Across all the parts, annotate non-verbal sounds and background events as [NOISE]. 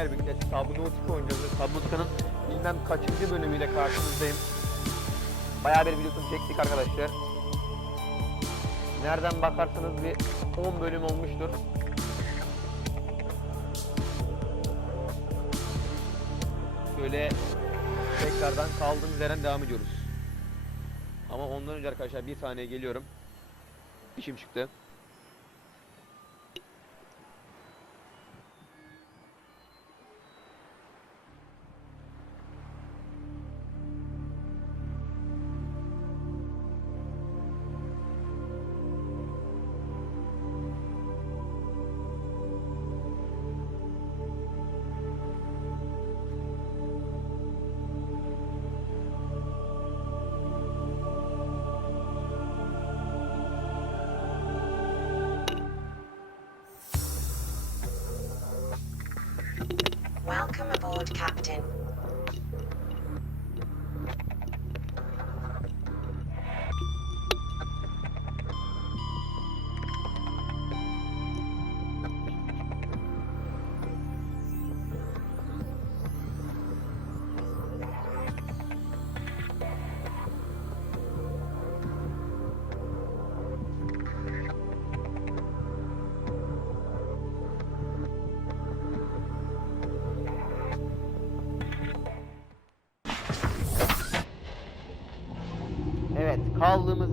sizlerle birlikte Subnautica ve Subnautica'nın bilmem kaçıncı bölümüyle karşınızdayım. Bayağı bir videosunu çektik arkadaşlar. Nereden bakarsanız bir 10 bölüm olmuştur. Şöyle tekrardan kaldığımız yerden devam ediyoruz. Ama ondan önce arkadaşlar bir saniye geliyorum. İşim çıktı.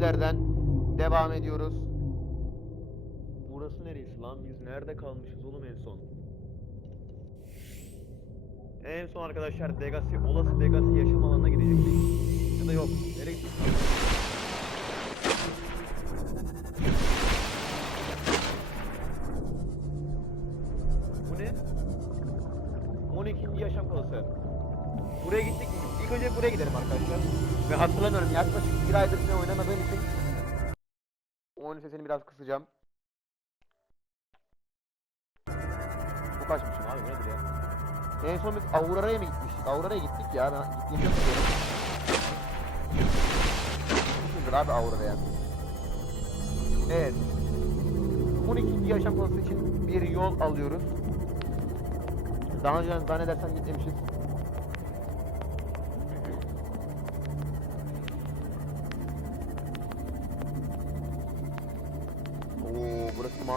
Yerden devam ediyoruz. Burası neresi lan? Biz nerede kalmışız oğlum en son? En son arkadaşlar Degasi, olası Degasi yaşam alanına gidecektik. Ya da yok. Nereye gittik? Bu ne? 12. yaşam kalası. Buraya gittik mi? İlk önce buraya gidelim arkadaşlar. Ve hatırlamıyorum yaklaşık bir aydır falan oynamadığım kısacağım. Bu kaçmışım abi bu nedir ya? En son biz Aurora'ya mı gitmiştik? Aurora'ya gittik ya ben gittiğimi hatırlıyorum. Gitmişizdir abi Aurora'ya. Evet. 12. yaşam konusu için bir yol alıyoruz. Daha önce zannedersem gitmemişiz.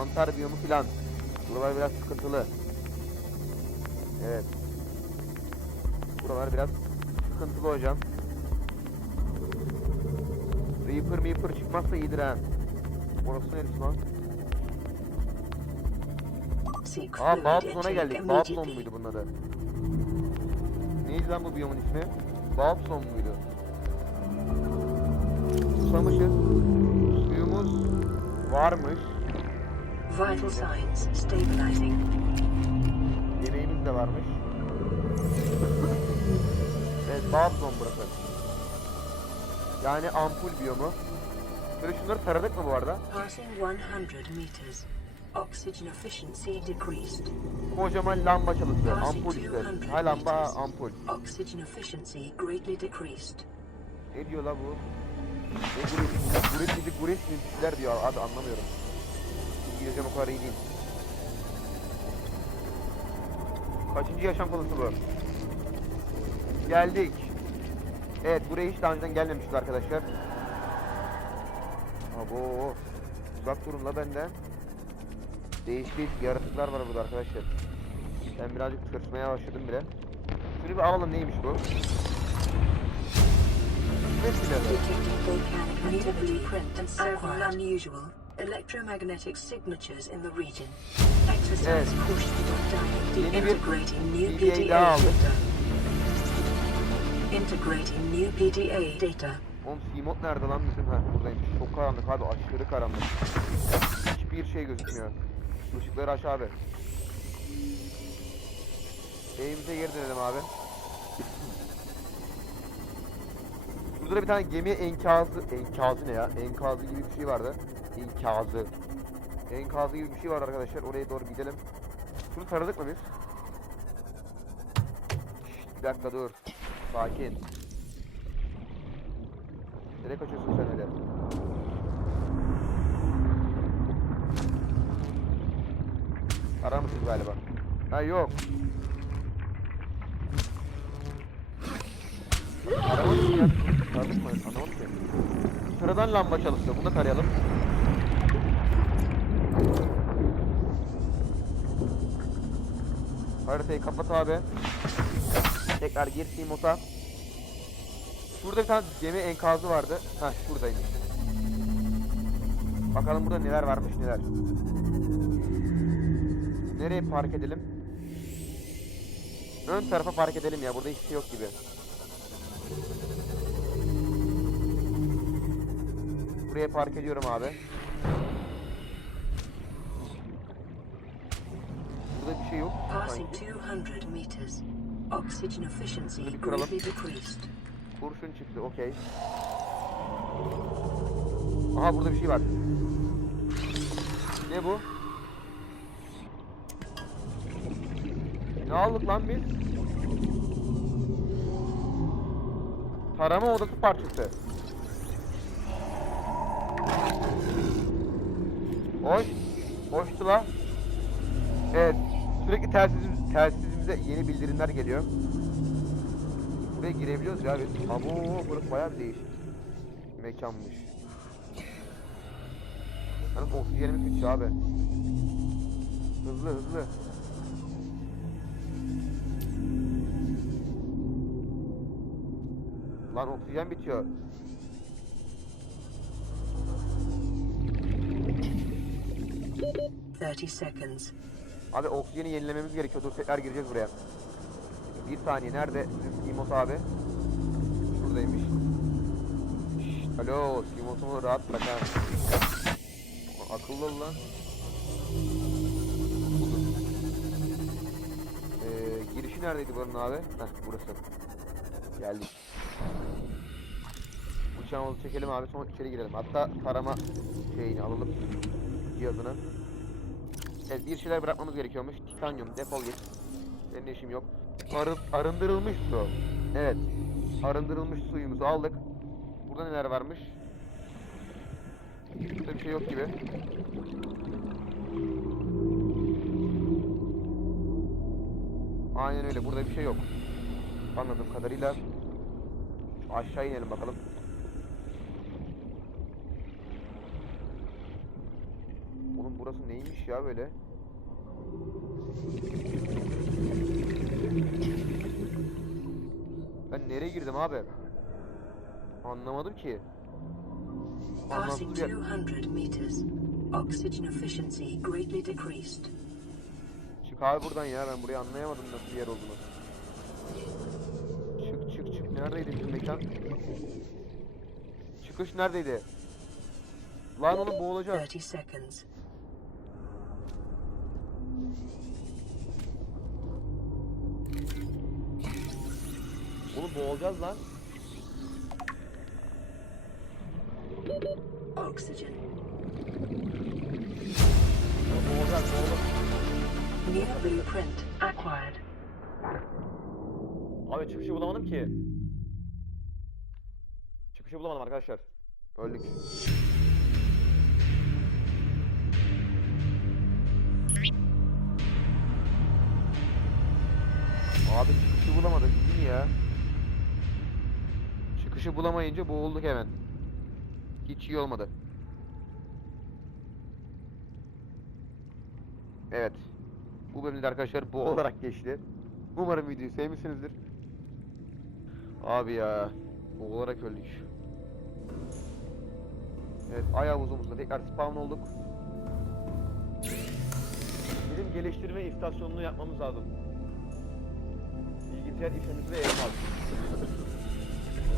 Mantar biyomu filan. Buralar biraz sıkıntılı. Evet. Buralar biraz sıkıntılı hocam. Reaper Meeper çıkmazsa iyidir ha. Orası neresi lan? Aa Babson'a geldik. Babson muydu bunun adı? Neydi lan bu biyomun ismi? Babson muydu? Susamışız. Suyumuz varmış. Vital signs stabilizing. Yemeğimiz de varmış. Evet Babson burası. Yani ampul biyomu. Böyle şunları taradık mı bu arada? Passing 100 meters. Oxygen efficiency decreased. Kocaman lamba. Passing Ampul işte. 200 Ha lamba ampul. Oxygen efficiency greatly decreased. Ne diyor la bu? Ne guris? Guris bizi guris bizler diyor abi anlamıyorum. İngilizcem o kadar iyi değil. Kaçıncı yaşam konusu bu? Geldik. Evet buraya hiç daha önceden gelmemişiz arkadaşlar. Abo. Uzak durun la benden. Değişik yaratıklar var burada arkadaşlar. Ben birazcık tırsmaya başladım bile. Şunu bir alalım neymiş bu? Ne electromagnetic signatures in the region. Exercise caution bir integrating new PDA data. Integrating new PDA data. Oğlum Seamod nerede lan bizim? Ha buradaymış. Çok karanlık abi aşırı karanlık. Hiçbir şey gözükmüyor. Işıkları aç abi. Evimize geri dönelim abi. Burada da bir tane gemi enkazı, enkazı ne ya? Enkazı gibi bir şey vardı. Enkazı. Enkazı gibi bir şey var arkadaşlar. Oraya doğru gidelim. Şunu taradık mı biz? Şşt, bir dakika dur. Sakin. Nereye kaçıyorsun sen öyle? Aramışız galiba. Ha yok. Sardık mı? Anlamadım ki. Sıradan lamba çalışıyor. Bunu da tarayalım. Haritayı kapat abi. Tekrar gir Simot'a. Şurada bir tane gemi enkazı vardı. Ha şuradaymış. Bakalım burada neler varmış neler. Nereye park edelim? Ön tarafa park edelim ya. Burada hiçbir şey yok gibi. Buraya park ediyorum abi. Burada bir şey yok sanki. 200 meters. Oxygen efficiency Bunu bir kıralım. Kurşun çıktı, okey. Aha burada bir şey var. Ne bu? Ne aldık lan biz? Tarama odası parçası. Hoş. Hoştu la. Evet. Sürekli telsiz, telsizimize yeni bildirimler geliyor. Buraya girebiliyoruz ya. Abo burası bayağı bir değişik. Mekanmış. Yalnız oksijenimiz bitiyor abi. Hızlı hızlı. Lan oksijen bitiyor. Thirty seconds. Abi oksijeni yenilememiz gerekiyor. Dur tekrar gireceğiz buraya. Bir saniye nerede Simos abi? Şuradaymış. Şşt, alo Simos'umu rahat bırak ha. Akıllı ol lan. Ee, girişi neredeydi buranın abi? Heh burası. Geldik. Uçağımızı çekelim abi sonra içeri girelim. Hatta tarama şeyini alalım. Cihazını. Evet bir şeyler bırakmamız gerekiyormuş. Titanyum defol git. Senin işim yok. [LAUGHS] Arı, arındırılmış su. Evet. Arındırılmış suyumuzu aldık. Burada neler varmış? Burada bir şey yok gibi. Aynen öyle. Burada bir şey yok. Anladığım kadarıyla. Aşağı inelim bakalım. Oğlum burası neymiş ya böyle? Ben nereye girdim abi? Anlamadım ki. Passing Anlamsız bir yer. 200 meters. Oxygen efficiency greatly decreased. Çık abi buradan ya ben burayı anlayamadım nasıl bir yer olduğunu. Çık çık çık neredeydi bizim mekan? Çıkış neredeydi? Lan oğlum boğulacağız. 30 seconds. Oğlum boğulacağız lan. Oxygen. Boğulacağız boğulacağız. New blueprint acquired. Abi çıkışı bulamadım ki. Çıkışı bulamadım arkadaşlar. Öldük. Abi çıkışı bulamadık mi ya? Çıkışı bulamayınca boğulduk hemen. Hiç iyi olmadı. Evet. Bu bölümde arkadaşlar bu olarak geçti. Umarım videoyu sevmişsinizdir. Abi ya. Boğularak öldük. Evet ay havuzumuzda tekrar spawn olduk. Bizim geliştirme istasyonunu yapmamız lazım. Bilgisayar işlemci ve elmas.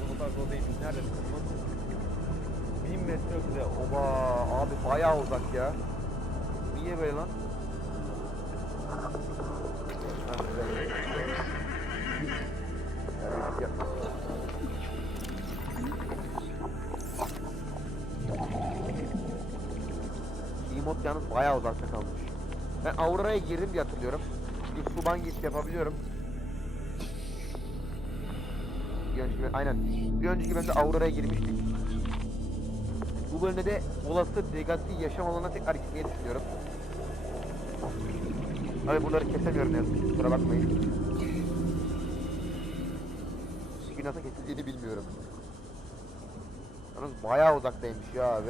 Bu kadar zor değil. Nerede bu? 1000 metre ötede. Oba abi bayağı uzak ya. Niye böyle lan? Emot yalnız bayağı uzakta kalmış. Ben Aurora'ya girdim diye hatırlıyorum. Çünkü suban git yapabiliyorum. Önceki, aynen. Bir önceki bölümde Aurora'ya girmiştik. Bu bölümde de olası Degati yaşam alanına tekrar gitmeyi düşünüyorum. Abi buraları kesemiyorum ne yazık ki. Kusura bakmayın. Çünkü nasıl kesildiğini bilmiyorum. Yalnız bayağı uzaktaymış ya abi.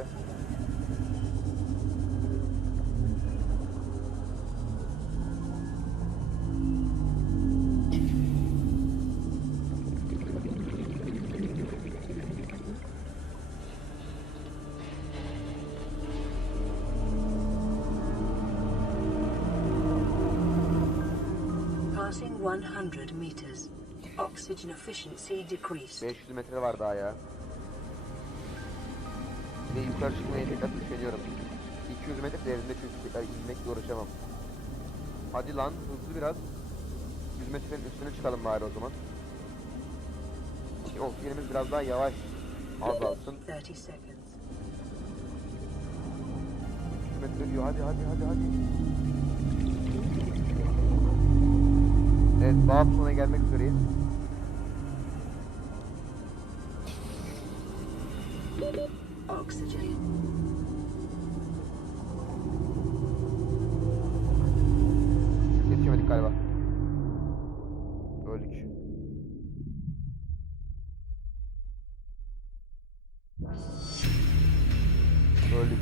Passing 100 meters. Oxygen efficiency decreased. 500 metre var daha ya. Bir de yukarı çıkmaya tekrar düşünüyorum. 200 metre derinde çünkü tekrar inmekle uğraşamam. Hadi lan hızlı biraz. 100 metrenin üstüne çıkalım bari o zaman. Ki Oksijenimiz biraz daha yavaş azalsın. 30 seconds. 100 metre diyor hadi hadi hadi hadi. Evet sonuna gelmek üzereyiz. Oxygen. Yetişemedik galiba. Öldük. Öldük.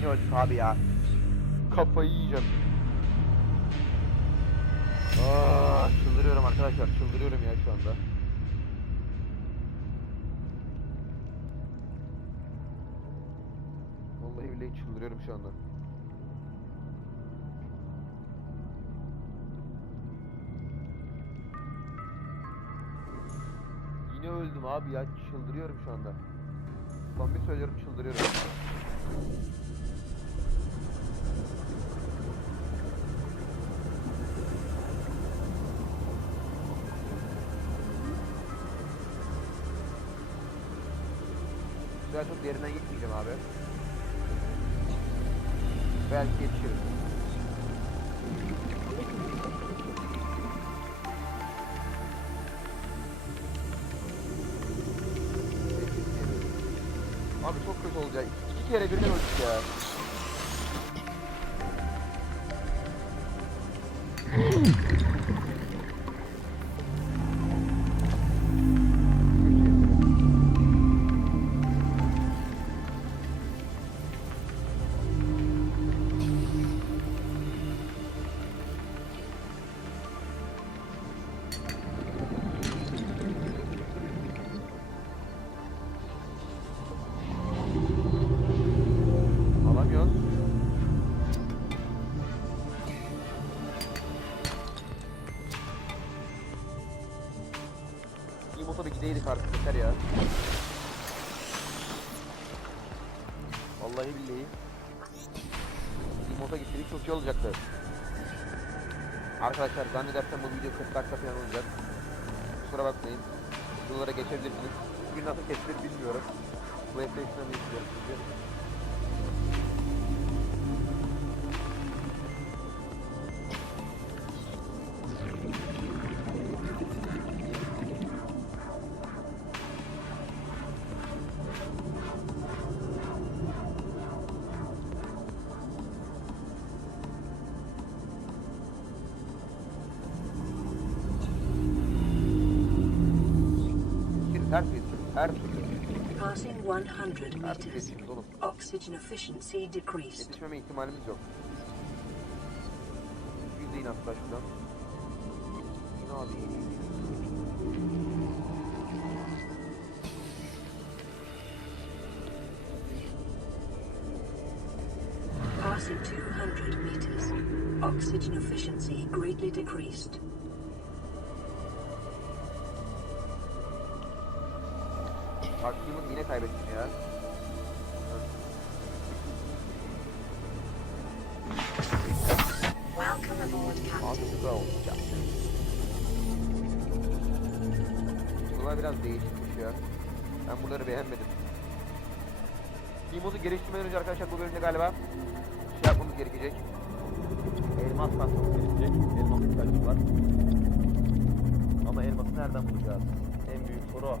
Ne öldük abi ya? Kafayı yiyeceğim. Aa, çıldırıyorum arkadaşlar. Çıldırıyorum ya şu anda. Vallahi billahi çıldırıyorum şu anda. Yine öldüm abi ya çıldırıyorum şu anda. Son bir söylüyorum çıldırıyorum. Daha çok derinden gitmeyeceğim abi. Belki yetişirim. Abi çok kötü olacak. İki kere birden öldük ya. Gideydik artık yeter ya. Vallahi billahi. Motora gitseydik çok iyi olacaktı. Arkadaşlar zannedersem bu video 40 dakika falan olacak. Kusura bakmayın. Videolara geçebilirsiniz. Bugün nasıl kesilir bilmiyorum. Bu PlayStation'ı izliyorum Passing 100 meters. Oxygen efficiency decreased. Yetişmeme ihtimalimiz yok. Hatta şuradan. Ne abi? Passing 200 meters. Oxygen efficiency greatly decreased. Taktiğimi yine kaybettim ya. Aboard, Mantıklı olacak. Bunlar biraz değişikmiş ya. Ben bunları beğenmedim. Teamos'u geliştirmeden önce arkadaşlar bu bölümde galiba şey yapmamız gerekecek. Elmas kasmamız gerekecek. Elmas ihtiyacımız var. Ama elması nereden bulacağız? En büyük soru o.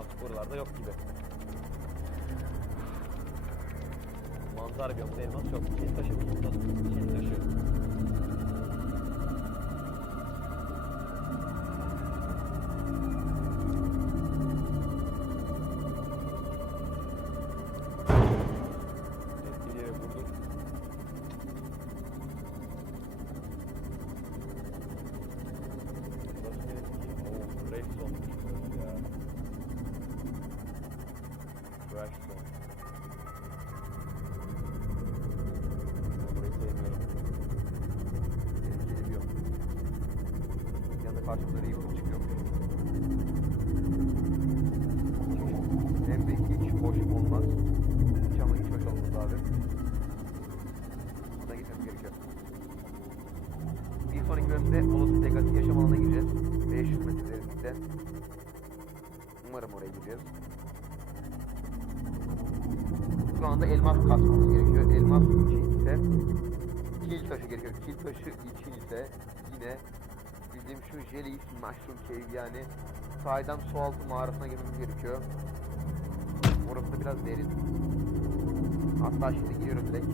Elmas buralarda yok gibi. Manzara biyomunda elmas yok. Çin taşı bulundu. Çin taşı. Karşımda Reaper çıkıyormuş. Hem de hiç hoş olmaz. Hiç ama hiç hoş olmaz abi. Buradan gitmemiz gerekiyor. Bir sonraki bölümde olası Legacy yaşam alanına gireceğiz. 500 metre ileride. Umarım oraya gideceğiz. Şu anda elmas kasmamız gerekiyor. Elmas için ise kil taşı gerekiyor. Kil taşı için ise yine bildiğim şu Jelly Mushroom Cave yani sahiden su altı mağarasına girmemiz gerekiyor. Orası da biraz derin. Hatta şimdi giriyorum direkt.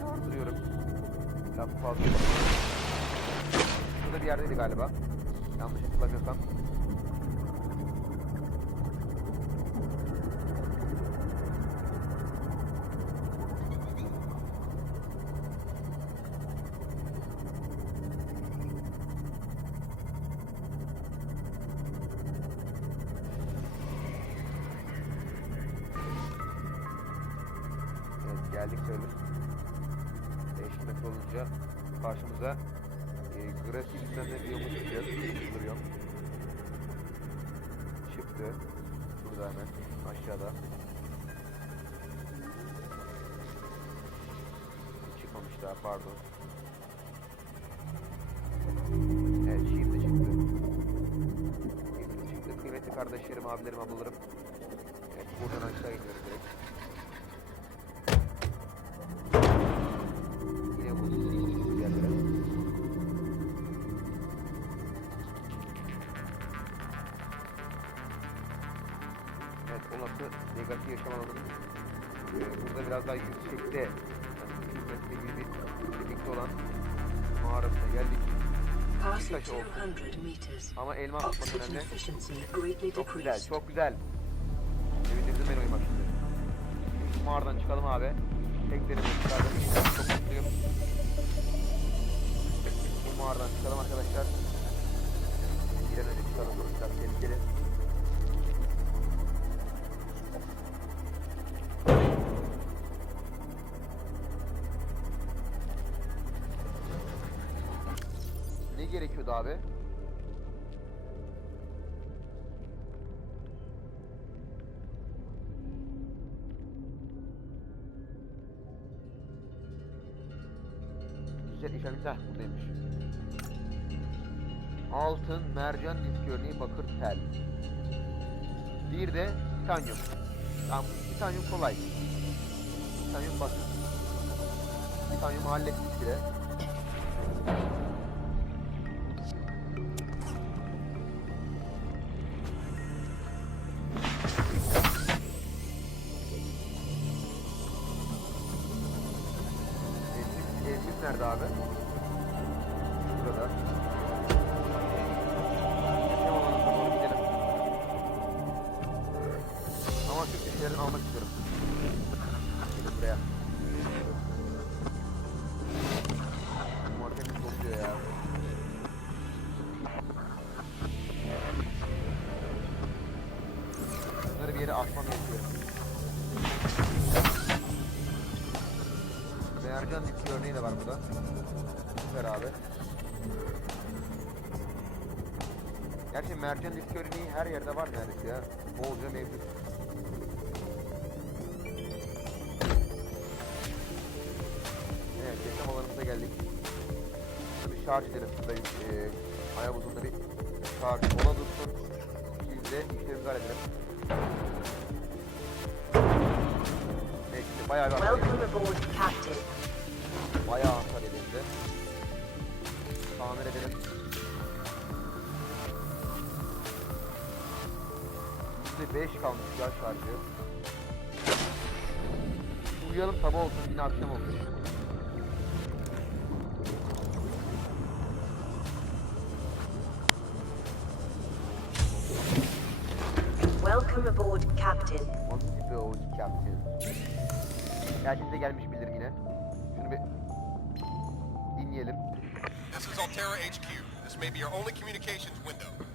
Yardırıyorum. Biraz fazla. Şurada bir yerdeydi galiba. Yanlış hatırlamıyorsam. Çıktı. Burada hemen aşağıda. Çıkmamış daha pardon. Evet şimdi çıktı. Şimdi çıktı. Kıymetli kardeşlerim, abilerim, ablalarım. Evet buradan aşağı iniyoruz direkt. Negatif yaşam alanının e, burada biraz daha yüksekte yani 200 metre gibi olan mağarasına geldik. Taşı oldu. 200 meters. Ama elma atmak önemli. Çok güzel, çok güzel. Sevindirdim beni oyun bak şimdi. Şu mağaradan çıkalım abi. Tek deneme çıkardım. Çok mutluyum. Bu mağaradan çıkalım arkadaşlar. Bir an önce çıkalım. Biraz tehlikeli. Gerekiyordu abi? Güzel işaret heh buradaymış. Altın, mercan, disk örneği, bakır, tel. Bir de titanyum. Tamam, titanyum kolay. Titanyum basit. Titanyum hallettik bile. Gerçi mercan diski örneği her yerde var neredeyse ya. Bolca mevcut. Evet, yaşam alanımıza geldik. Tabii şarj edelim şurada e, uzunluğunda bir şarj ola dursun. Biz de işlerimizi halledelim. Evet, şimdi bayağı bir hasar Captain. Bayağı hasar edildi. Tamir edelim. %5 kalmış ya şarjı. Uyuyalım sabah olsun yine akşam olsun. Welcome aboard, Captain. To go captain. Gerçekten gelmiş bildirim yine. Şunu bir dinleyelim. This is Altera HQ. This may be your only communications window.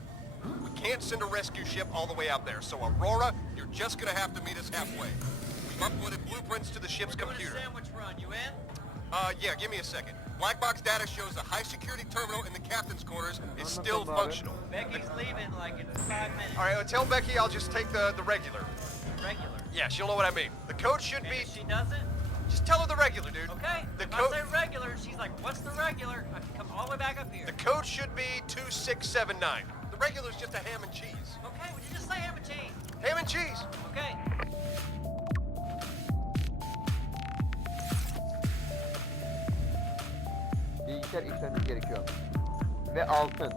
We can't send a rescue ship all the way out there, so Aurora, you're just gonna have to meet us halfway. We've uploaded blueprints to the ship's Doing a computer. sandwich run, you in? Uh, yeah, give me a second. Black box data shows the high security terminal in the captain's quarters is still abi. functional. Becky's leaving like in five minutes. All right, uh, tell Becky I'll just take the, the regular. Regular. Yeah, she'll know what I mean. The code should And be. if she doesn't, Just tell her the regular, dude. okay. The if I code. say regular, she's like, what's the regular? I can come all the way back up here. The code should be two six seven nine. The regular's just a ham and cheese. Okay, would you just say ham and cheese? Ham and cheese. Okay. Bilgisayar işlemesi gerekiyor. Ve altın.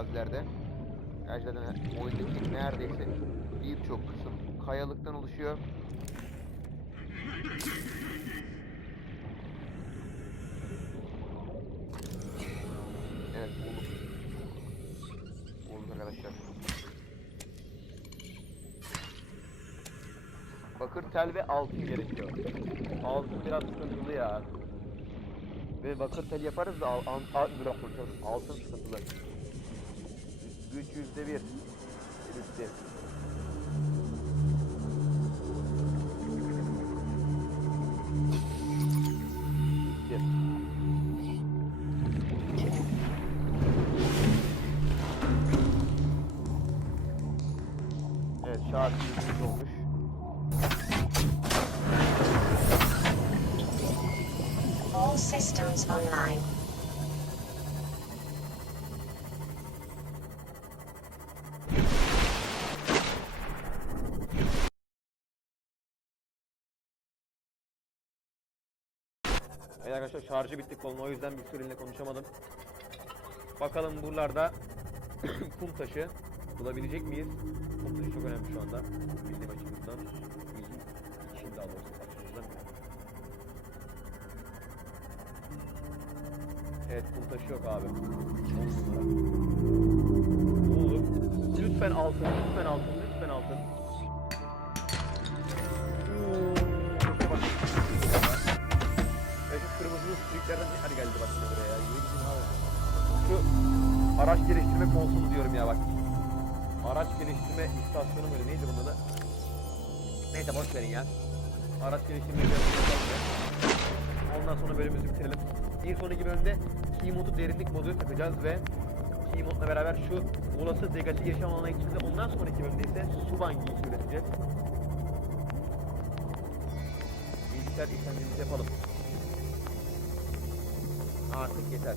Arazilerde. Gerçekten oyundaki neredeyse birçok kısım kayalıktan oluşuyor. Evet bulduk. Bulduk arkadaşlar. Bakır tel ve altın gerekiyor. Altın biraz sıkıntılı ya. Ve bakır tel yaparız da al, al, al, altın sıkıntılı. Güç yüzde bir. Evet arkadaşlar şarjı bitti kolun o yüzden bir süreliğine konuşamadım. Bakalım buralarda [CLEARS THROAT] kum taşı bulabilecek miyiz? Kum taşı çok önemli şu anda. Bildiğim açımızdan. İçin daha doğrusu açımızdan. Evet kum taşı yok abi. Ne olur? Lütfen altın, lütfen altın. Ne hadi geldi bak şimdi buraya ya. Şu araç geliştirme konsolu diyorum ya bak. Araç geliştirme istasyonu böyle neydi bunun adı? Neyse boş verin ya. Araç geliştirme. Ondan sonra bölümümüzü bitirelim. Bir sonraki bölümde key modu derinlik modu takacağız ve key modla beraber şu olası negatif yaşam alanına gideceğiz. Ondan sonraki bölümde ise su bangiyi üreteceğiz. Bilgisayar işlemcimizi yapalım. Artık yeter.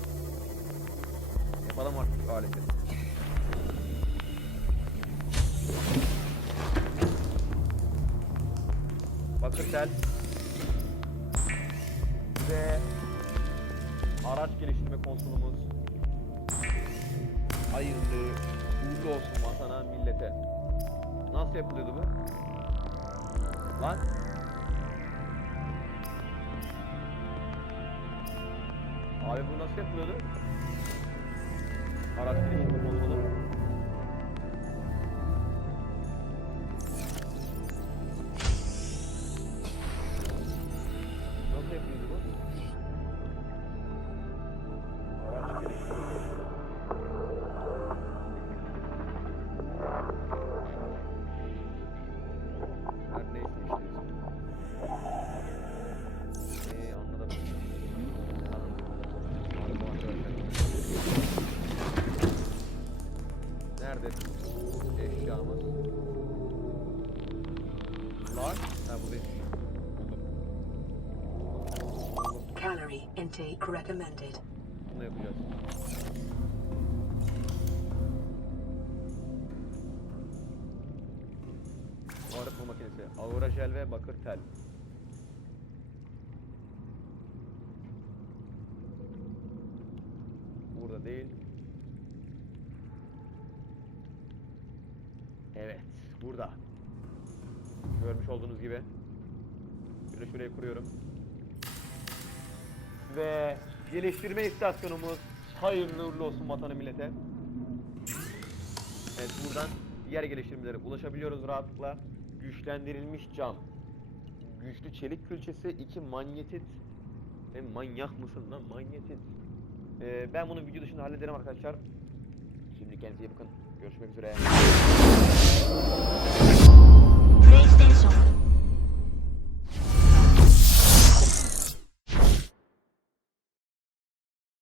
Yapalım artık aleti. Bakır tel. Ve araç geliştirme konsolumuz. Hayırlı, uğurlu olsun vatana, millete. Nasıl yapılıyordu bu? Lan? Abi bu nasıl yapılıyordu? Araç geliştirme konsolu. Nasıl intake recommended. Bunu yapacağız. Arıtma makinesi. Aura jel ve bakır tel. Burada değil. Evet. Burada. Görmüş olduğunuz gibi. De şuraya kuruyorum. Ve geliştirme istasyonumuz hayırlı uğurlu olsun vatanı millete. Evet buradan diğer geliştirmelere ulaşabiliyoruz rahatlıkla. güçlendirilmiş cam. Güçlü çelik külçesi, 2 manyetit. Ve manyak mısın lan manyetit. Ee, ben bunu video dışında hallederim arkadaşlar. Şimdi kendinize iyi bakın. Görüşmek üzere. PlayStation